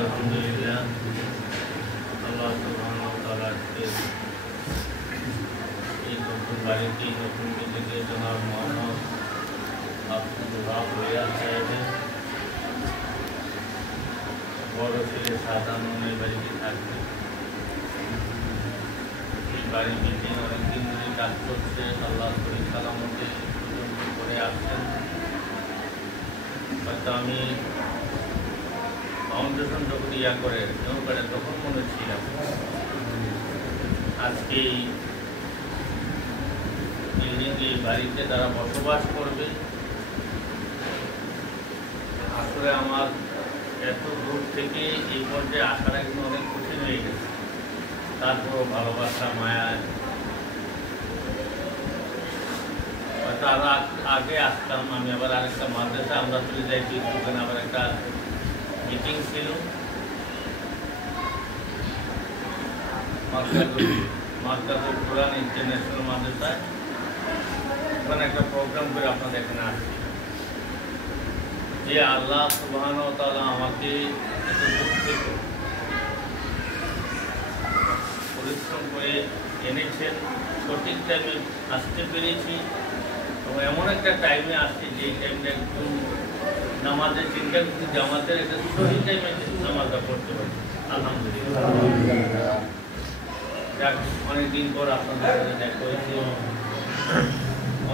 আলহামদুলিল্লাহ আল্লাহ সুবহানাহু ওয়া তাআলাকে এই নতুন বাড়িতে নতুন দিল্লিতে জনাব মোহাম্মদ আব্দুল ওয়াহাব ভূঁইয়া সাহেবের বড় ছেলে সাধারণ এই বাড়িতে থাকবে। এই বাড়ির বিল্ডিং অনেকদিন ধরে কাজ করছে, আল্লাহ শরীর সালামতে পর্যন্ত করে আসছেন। হয়তো আমি ফাউন্ডেশন যখন করে তখন মনে ছিলাম আজকে এই বিল্ডিংয়ে বাড়িতে তারা বসবাস করবে। আসলে আমার এত দূর থেকে এই পর্যায়ে আসার একদিন অনেক কঠিন হয়ে গেছে। তারপরও ভালোবাসা মায়া হয়তো আরো আগে আসতাম। আমি আবার আরেকটা মাদ্রাসা আমরা চলে যাইছি, ওখানে আবার একটা মিটিং ছিল মার্কাজুল কোরআন ইন্টারন্যাশনাল মাদ্রাসায়। ওখানে একটা প্রোগ্রাম করে আপনাদের এখানে আসছি। যে আল্লাহ সুবহানাহু ওয়া তাআলা আমাকে এত দূর থেকে পরিশ্রম করে এনেছেন, সঠিক টাইমে আসতে পেরেছি এবং এমন একটা টাইমে আসছি যে টাইমটা একটু নামাজের চিন্তা কিন্তু জামাতের একটা সঠিক টাইমে নামাজটা পড়তে পারি। আলহামদুলিল্লাহ যাক, অনেকদিন পর আপনাদের সাথে দেখা হয়েছে।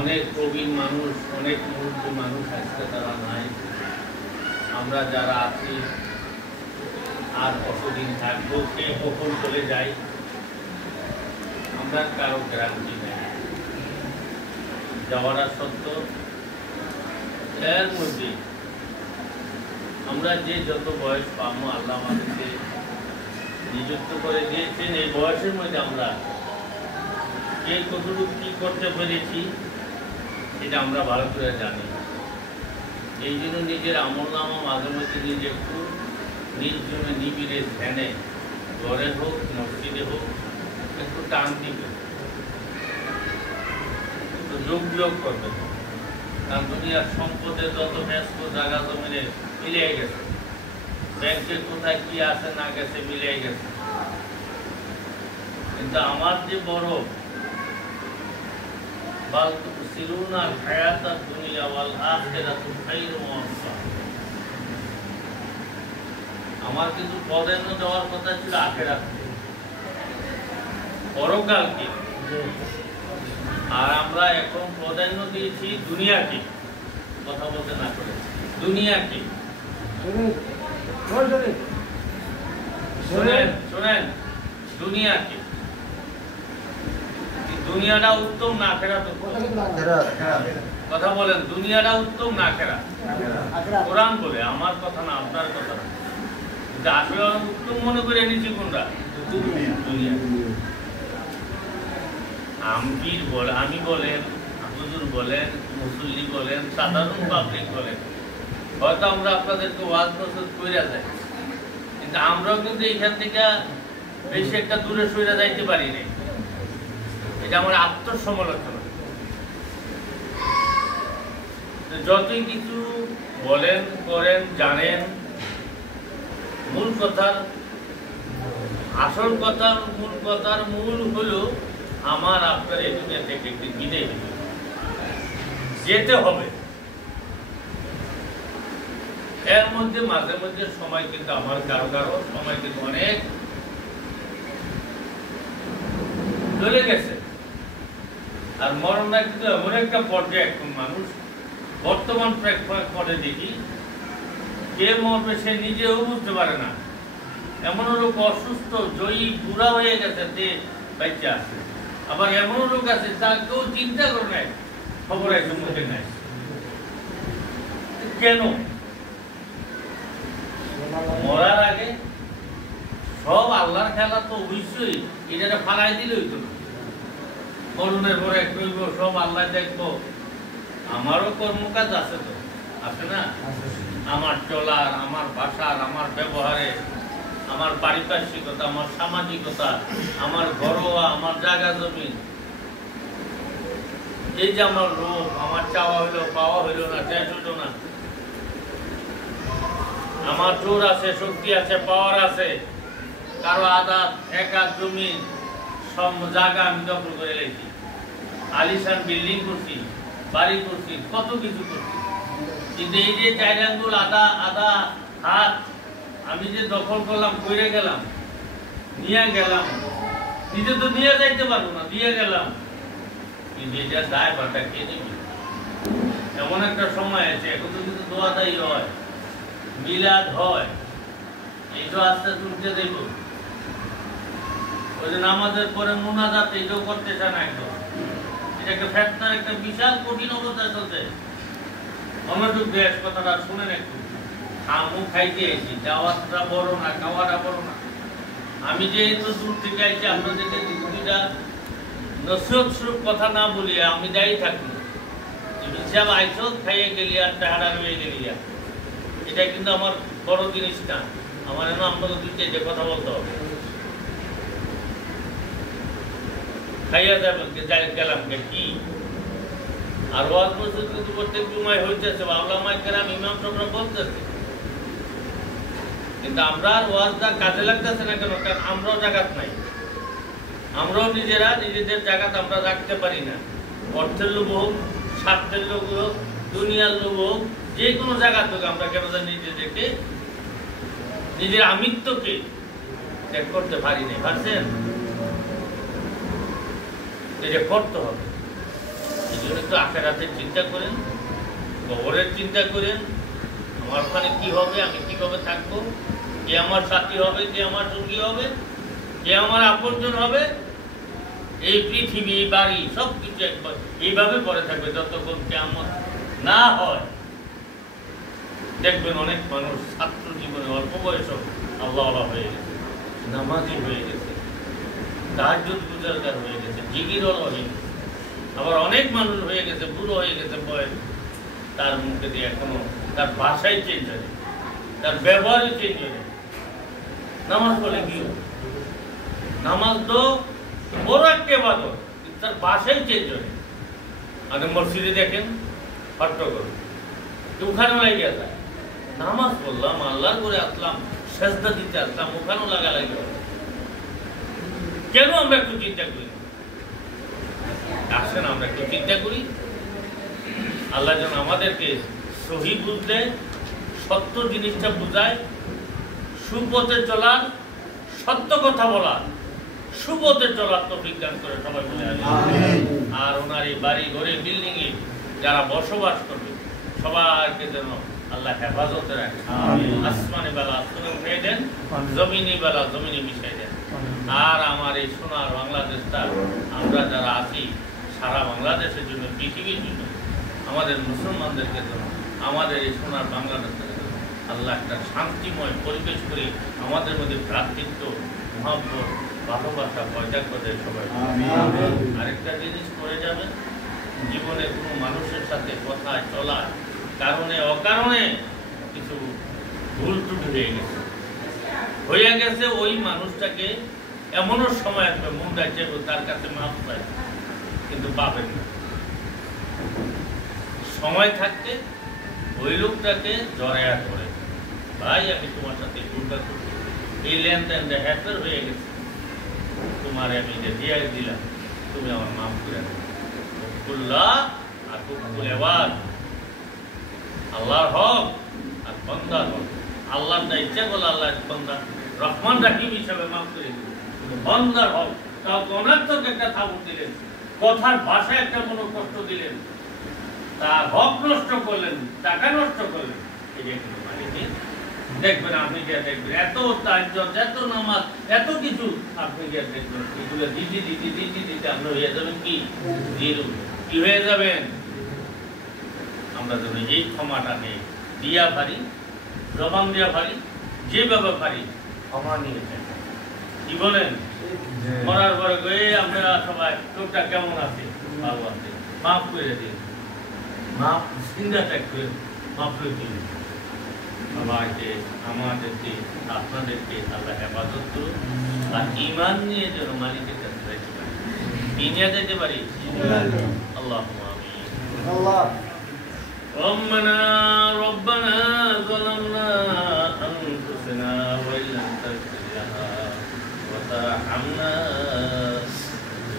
অনেক প্রবীণ মানুষ, অনেক মুরব্বী মানুষ আজকে তারা নাই। আমরা যারা আছি আর কতদিন থাকবো, কে কখন চলে যাই, আমরা কারো গ্যারান্টি নেই। যাওয়ার সত্য এর মধ্যে আমরা যে যত বয়স পাবো আল্লাহ আমাদেরকে নিযুক্ত করে দিয়েছেন, এই বয়সের মধ্যে আমরা কে কতটুকু কি করতে পেরেছি এটা আমরা ভালো করে জানি। এই জন্য নিজের আমলনামা মাঝে মধ্যে নিজে একটু নির্জনে নিবিড়ে ধ্যানে, ঘরে হোক মসজিদে হোক, একটু টান দিবে, একটু যোগ বিয়োগ করবে। কারণ দুনিয়ার সম্পদের যত ব্যস্ত জায়গা জমিনে মিলিয়ে গেছে, ব্যাংকে কোথায় কি আছে না গেছে মিলিয়ে গেছে। কিন্তু আমার যে বড় আমার কিন্তু প্রাধান্য দেওয়ার কথা ছিল আখিরাতকে, পরকালকে, আর আমরা এখন প্রাধান্য দিয়েছি দুনিয়াকে। কথা বলতে না করে দুনিয়াকে। শোনেন, দুনিয়াকে। দুনিয়াটা উত্তম না আখিরাত? কথা বলেন, দুনিয়াটা উত্তম না আখিরাত? কোরআন বলে, আমার কথা না, আপনার কথা না। কিন্তু আসলে উত্তম মনে করে নিচ্ছি কোনটা? দুনিয়া। আমি বলেন, হুজুর বলেন, মুসল্লি বলেন, সাধারণ পাবলিক বলেন, হয়তো আমরা আপনাদেরকে ওয়াজ নসিহত কইরা যাই, কিন্তু আমরাও কিন্তু এখান থেকে বেশি একটা দূরে সরে যাইতে পারি নাই। এটা আমার আত্মসমালোচনা। যতই কিছু বলেন করেন জানেন, মূল কথার আসল কথার মূল হলো আমার আপনার এই দুনিয়া থেকে একটি বিদায় দিতে যেতে হবে। এর মধ্যে মাঝে মধ্যে সময় কিন্তু আমার কারো সময় কিন্তু অনেক চলে গেছে। আর মরণটা কিন্তু এমন একটা পর্যায়ে এখন মানুষ বর্তমান প্রেক্ষাপটে দেখি কে মরবে সে নিজেও বুঝতে পারে না। এমন লোক অসুস্থ, জয়ী, বুড়া হয়ে গেছে, তে বাচ্চা আছে। আবার এমন লোক আছে তা কেউ চিন্তা করে নাই, খবর একদম মুখে নাই। কেন? মরার আগে আল্লাহর খেলা তো অবশ্যই, এটা ফালাই দিলে হইতো না। করুণের পরে কইব সব আল্লাহ দেখবো, আমারও কর্মকাজ আছে তো, আছে না? আমার চলার, আমার ভাষার, আমার ব্যবহারে, আমার পারিপার্শ্বিকতা, আমার সামাজিকতা, আমার ঘরোয়া, আমার জায়গা জমি, এই যে আমার রূপ, আমার চাওয়া হইলো, পাওয়া হইলো না, শেষ হইলো না। আমার জোর আছে, শক্তি আছে, পাওয়ার আছে, কারো আদাত এক আধ জমি সব জায়গা আমি দখল করে রেখেছি, আলিশান বিল্ডিং করছি, বাড়ি করছি, কত কিছু করছি, কিন্তু এই যে 4 আঙ্গুল আধা আধা হাত আমি যে দখল করলাম, কইরে গেলাম, নিয়ে গেলাম, নিজে তো নিয়ে যাইতে পারবো না, দিয়ে গেলাম, কিন্তু এটা দায় বাটা কে নেবে? এমন একটা সময় আছে, এখন তো কিন্তু দোয়াদাই হয়, মিলাদ হয়, এইটাও আস্তে তুলতে দেব। ওই যে নামাজের পরে মুনাজাত এইটাও করতে চান একদম, এটা একটা ফেতনার একটা বিশাল কঠিন অবস্থায় চলছে। মনোযোগ দেশ কথাটা শুনেন একটু। আমু খাইতে এসেছি, যাওয়াটা বড় না, খাওয়াটা বড় না। আমি যে এত দূর থেকে আইছি, আপনাদেরকে দুটা নসিহত স্বরূপ কথা না বলিয়া আমি দায়ী থাকি। হিসাব আইসো, খাইয়ে গেলি আর টাহারা রয়ে গেলি, এটা কিন্তু আমার বড় জিনিস না। আমার এমন আপনাকে দুইটা যে কথা বলতে হবে, খাইয়া যাবেন গেলাম কি আর ওয়াজ মসজিদ কিন্তু প্রত্যেক জুমায় হইতেছে, আউলামায়ে কেরাম ইমাম সাহেবরা বলতেছে, কিন্তু আমরা আর ওয়াজটা কাজে লাগতেছে না কেন? কারণ আমরাও জায়গাত নাই, আমরাও নিজেরা নিজেদের জায়গাত আমরা রাখতে পারি না। অর্থের লোভ হোক, স্বার্থের লোভ হোক, দুনিয়ার লোভ হোক, যে কোনো জায়গা থেকে আমরা কেন নিজেদেরকে, নিজের আমিত্বকে ত্যাগ করতে পারি না। পারছেন? এটা করতে হবে। এই জন্য একটু আখেরাতের চিন্তা করেন, কবরের চিন্তা করেন, আমার ওখানে কি হবে, আমি কিভাবে থাকবো, কে আমার সাথী হবে, কে আমার সঙ্গী হবে, কে আমার আপনজন হবে। এই পৃথিবী, এই বাড়ি সবকিছু একবার এইভাবে পড়ে থাকবে যতক্ষণ কিয়ামত না হয়। দেখবেন অনেক মানুষ ছাত্র জীবনে অল্প বয়স আল্লাহ হয়ে গেছে, নামাজি হয়ে গেছে, তাহাজ্জুদ গুজারগার হয়ে গেছে, জিকিরওয়ালা হয়ে গেছে। আবার অনেক মানুষ হয়ে গেছে, বুড়ো হয়ে গেছে বয়স, তার মুখে দিয়ে এখনো তার ভাষাই চেঞ্জ হয়, তার ব্যবহারই চেঞ্জ হয়। নামাজ বলে কি? নামাজ তো বড় একটা ইবাদত, তার ভাষাই চেঞ্জ হয়। আগে মসজিদে দেখেন হট্টগোল, ওখানেও লাগিয়ে যায়। নামাজ পড়লাম, আল্লাহর করে আসলাম, সেজদা দিতে আসলাম, ওখানেও লাগালাগি হয়। কেন আমরা একটু চিন্তা করি? আসেন আমরা একটু চিন্তা করি, আল্লাহ যেন আমাদেরকে সহি বুঝতে, সত্য জিনিসটা বুঝায়, সুপথে চলার, সত্য কথা বলার, সুপথে চলার তৌফিক দান করে সবাই বলে আমিন। আর ওনার এই বাড়ি ঘরে বিল্ডিং এ যারা বসবাস করবে সবাইকে যেন আল্লাহ হেফাজতে রাখে। আসমানি বেলা আসমানে উঠিয়ে দেন, জমিনি বেলা জমিনি মিশাই দেন। আর আমার এই সোনার বাংলাদেশটা আমরা যারা আছি, সারা বাংলাদেশের জন্য, পৃথিবীর জন্য, আমাদের মুসলমানদেরকে জন্য, আমাদের এই সোনার বাংলাদেশের জন্য আল্লাহ একটা শান্তিময় পরিবেশ করে আমাদের মধ্যে ভ্রাতৃত্ব, মহব্বত, ভালোবাসা পয়দা করে সবাই। আরেকটা জিনিস করে যাবেন, জীবনে কোনো মানুষের সাথে কথা চলার কারণে অকারণে কিছু ভুল ত্রুটি হয়ে গেছে, ওই মানুষটাকে এমনও সময় আসবে মন রাখছে তার কাছে মাফ পায়, কিন্তু পাবেন না। সময় থাকতে ওই লোকটাকে জড়ায়া ধরে, ভাই আমি তোমার সাথে ভুলটা করছি, এই লেনদেনটা হ্যাপের হয়ে গেছে, তোমার আমি যে দিয়ে দিলাম, তুমি আমার মাফ করে দাও। আল্লাহর হক আর বান্দার হক। আল্লাহর না ইচ্ছা করলে আল্লাহ বান্দা রহমান রাহিম হিসাবে মাফ করে দিল। বান্দার হক, কাউকে অনার্থক একটা থাবুর দিলেন, কথার ভাষায় একটা মনে কষ্ট দিলেন, তার হক নষ্ট করলেন, টাকা নষ্ট করলেন, এটা কিন্তু মানিয়ে দেখবেন। আপনি গিয়ে দেখবেন এত তাজ্জুদ, এত নামাজ, এত কিছু আপনি গিয়ে দেখবেন, এগুলো দিতে দিতে দিতে দিতে আমরা হয়ে যাবেন কি জিরো, কি হয়ে যাবেন। আমরা যদি এই ক্ষমাটা নেই দিয়া পারি, জবান দিয়া পারি, যেভাবে পারি ক্ষমা নিয়ে থাকি। কি বলেন? মরার পরে গিয়ে আপনারা সবাই লোকটা কেমন আছে, ভালো আছে, মাফ করে দিন, মাফ চিন্তাটা করে মাফ করে দিন। সবাইকে, আমাদেরকে, আপনাদেরকে আল্লাহ হেফাজত করুন, আর ঈমান নিয়ে যেন মালিকের কাছে যাইতে পারি। কি নিয়ে যেতে পারি? আল্লাহুম্মা আমিন। ربنا ظلمنا أنفسنا وإن لم تغفر لنا وترحمنا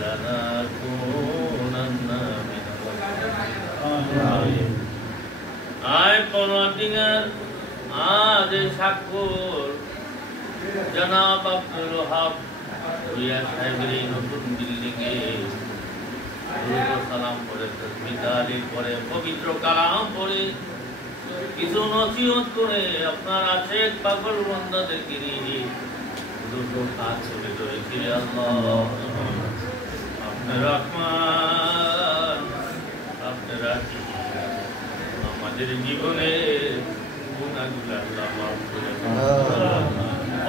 لنكونن من الخاسرين। আয় পরদিনের আজ স্বাক্ষর জনাব আব্দুল ওহাব ভূঁইয়া সাহেবের এই নতুন বিল্ডিংয়ে সালাম পড়ে, তাসবিহ তাহলিল পড়ে, পবিত্র কালাম পড়ে, কিছু নসিহত করে আপনার আশেক পাগল বান্দাদেরকে নিয়ে দুটো কাজ চলে রয়েছে। আল্লাহ আপনি রহমান, আপনি রাহিম, আমাদের জীবনে গুনাহগুলো আল্লাহ মাফ করে দিন।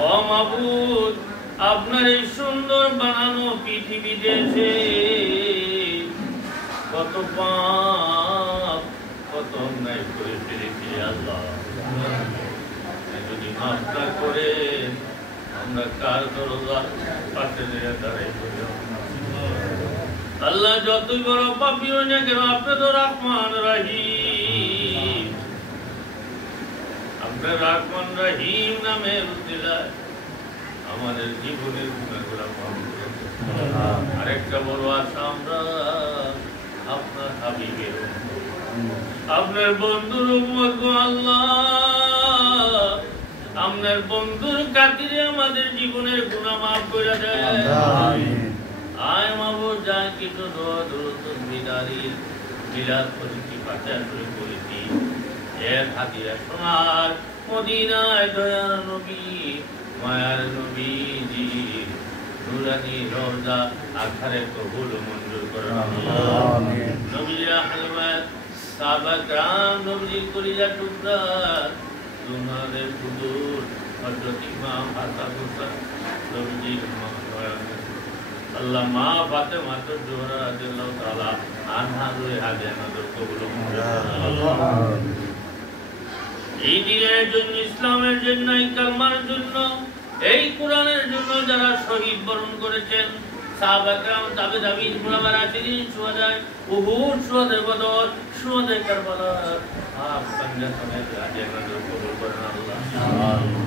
ও মাবুদ, আপনার এই সুন্দর বানানো পৃথিবীতে এসে কত পাপ, কত অন্যায় করে ফেলেছি। আল্লাহ যদি মাফ না করে আমরা কার দরজার পাশে দাঁড়াই করি। আল্লাহ যতই বড় পাপী হই না কেন, আপনি তো রহমান রহিম, আপনার রহমান রহিম নামে উদ্দিলায় আমাদের জীবনের গুনাহগুলো মাফ করে দিন। আরেকটা বড় আশা, আমরা আপনার হাবিবের আপনার বন্ধুর উম্মত গো আল্লাহ, আপনার বন্ধুর খাতিরে আমাদের জীবনের গুনাহ মাফ করে দেন। আয় মাবুদ, যা কিছু দোয়া দরুদ বিদারির বিলাস করেছি, পাচার করে করেছি, এর হাদিয়া সোনার মদিনায় দয়ার নবী, মায়ার নবীজি নুরানি রওজা আখারে কবুল মঞ্জুর করুন। আমিন। নবীর আহমদ সাহাবা کرام নবীর কলিজা টুকরা দুনারে হুজুর হযরত ইমাম হাসান হুসাইন নবীর মা, আল্লাহ মা ফাতেমা জোহরা রাদিয়াল্লাহু তাআলা আনহা দুই হাদিয়া নজর কবুল করুন। এই দিনের জন্য, ইসলামের জন্য, এই কালমার জন্য, এই কোরআনের জন্য যারা শহীদ বরণ করেছেন, সাহাবা کرام, তাবেঈন, উলামা রাশিদিন, শুহাদা উহুদ, শুহাদা বদর, শুহাদা কারবালা, আপনাদের হাদিয়া নজর কবুল করুন। আল্লাহ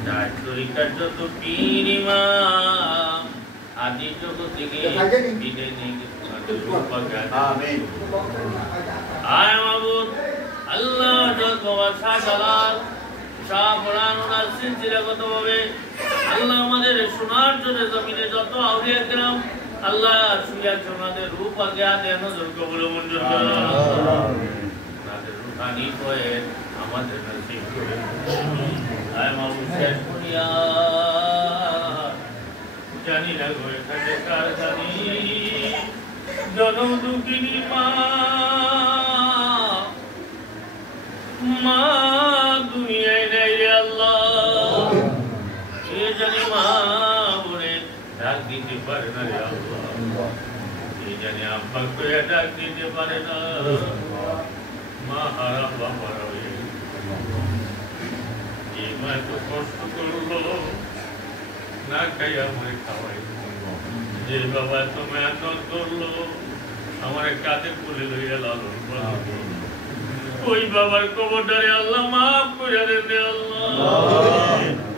তার তরিকার যত পীর ইমাম আদি জগৎ থেকে বিদায় নিয়ে আমিন। আয় মাবুদ, আল্লাহ যত ওয়াসা জালাল শাহ ফরানুনা সিলসিলাগতভাবে আল্লাহ আমাদের শোনার জন্য জমিনে যত আউলিয়া کرام আল্লাহ শুয়ে আছে, ওনাদের রূপ আগে আগে নজর কবুল মঞ্জুর করুন। ওনাদের রূহানি হয়ে আমাদের নসিব করুন। আয় মাবুদ, শেষ দুনিয়া জানি না গো এখানে কার জানি, জনম দুঃখিনী মা, মা দুনিয়ায় নেই রে আল্লাহ, এ জানি মা বলে ডাক দিতে পারে না রে আল্লাহ, এ জানি আব্বা করে ডাক দিতে পারে না, মা হারা বাবা হয়ে এই মা এত কষ্ট করলো, না খাইয়া আমারে খাওয়াই, যে বাবা এত মেহনত করলো আমার কাঁধে তুলে লইয়া লালন পালন, ওই বাবার কবরটারে আল্লাহ মাফ করে দেন আল্লাহ।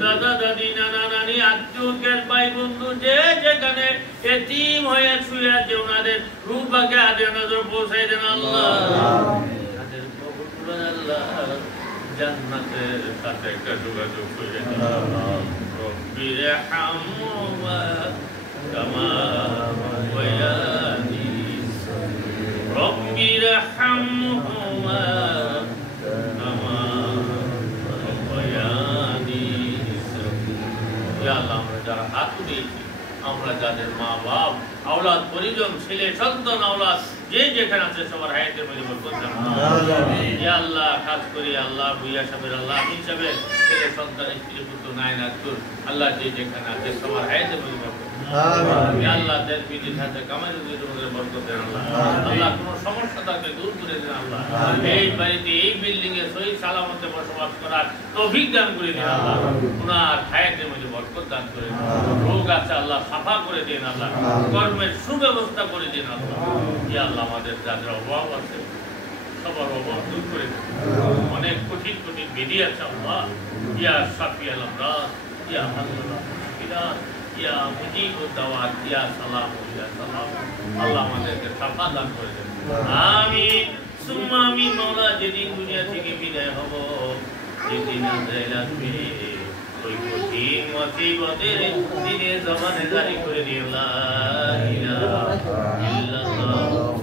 দাদা দাদি, নানা নানি, আত্মীয় ভাই বন্ধু যে যেখানে এতিম হয়ে শুয়ে আছে, ওনাদের রূপকে আদে নজর পৌঁছাই দেন আল্লাহ। তাদের কবরগুলো আল্লাহ জান্নাতের সাথে একটা যোগাযোগ করে দেন। রব্বি রহমহুমা কামা রাব্বায়ানি সগীরা, রব্বি রহমহুমা কামা রাব্বায়ানি সগীরা। ইয়া আল্লাহ, আমরা যারা হাত তুলেছি, আমরা যাদের মা বাপ, আওলাদ পরিজন, ছেলে সন্তান, আওলাদ যে যেখানে আছে সবার হায়াতের মধ্যে বরকত দান ইয়া আল্লাহ খাস করি আল্লাহ ভুইয়া সাহেবের আল্লাহ আমিন সাহেবের ছেলে সন্তান স্ত্রী পুত্র নায়না তোর আল্লাহ যে যেখানে আছে সবার হায়াতের মধ্যে বরকত ইয়া আল্লাহ দেশ বিদেশ হাতে কামাই রুজির মধ্যে বরকত দেন আল্লাহ আল্লাহ কোন সমস্যা থাকলে দূর করে দেন আল্লাহ এই বাড়িতে এই বিল্ডিং এ সহি সালামতে বসবাস করার তৌফিক দান করে দিন আল্লাহ ওনার হায়াতের মধ্যে বরকত দান করে দিন রোগ আছে আল্লাহ সাফা করে দিন আল্লাহ কর্মের সুব্যবস্থা করে দিন আল্লাহ ইয়া আল্লাহ আমাদের যাদের অভাব আছে সবার অভাব দূর করে দিন অনেক কঠিন কঠিন বিধি আছে আল্লাহ ইয়া শাফি আল আমরাদ ইয়া আল্লাহ ইয়া মুজিবুদ দাওয়াত ইয়া সালাম আল্লাহ আমাদেরকে সাফা দান করে দেন আমিন সুম্মা আমিন মাওলা যেদিন দুনিয়া থেকে বিদায় হব যেদিন আজরাইল আসবে ওই কঠিন মুসিবতের দিনে জবানে জারি করে দিও লা ইলাহা ইল্লাল্লাহ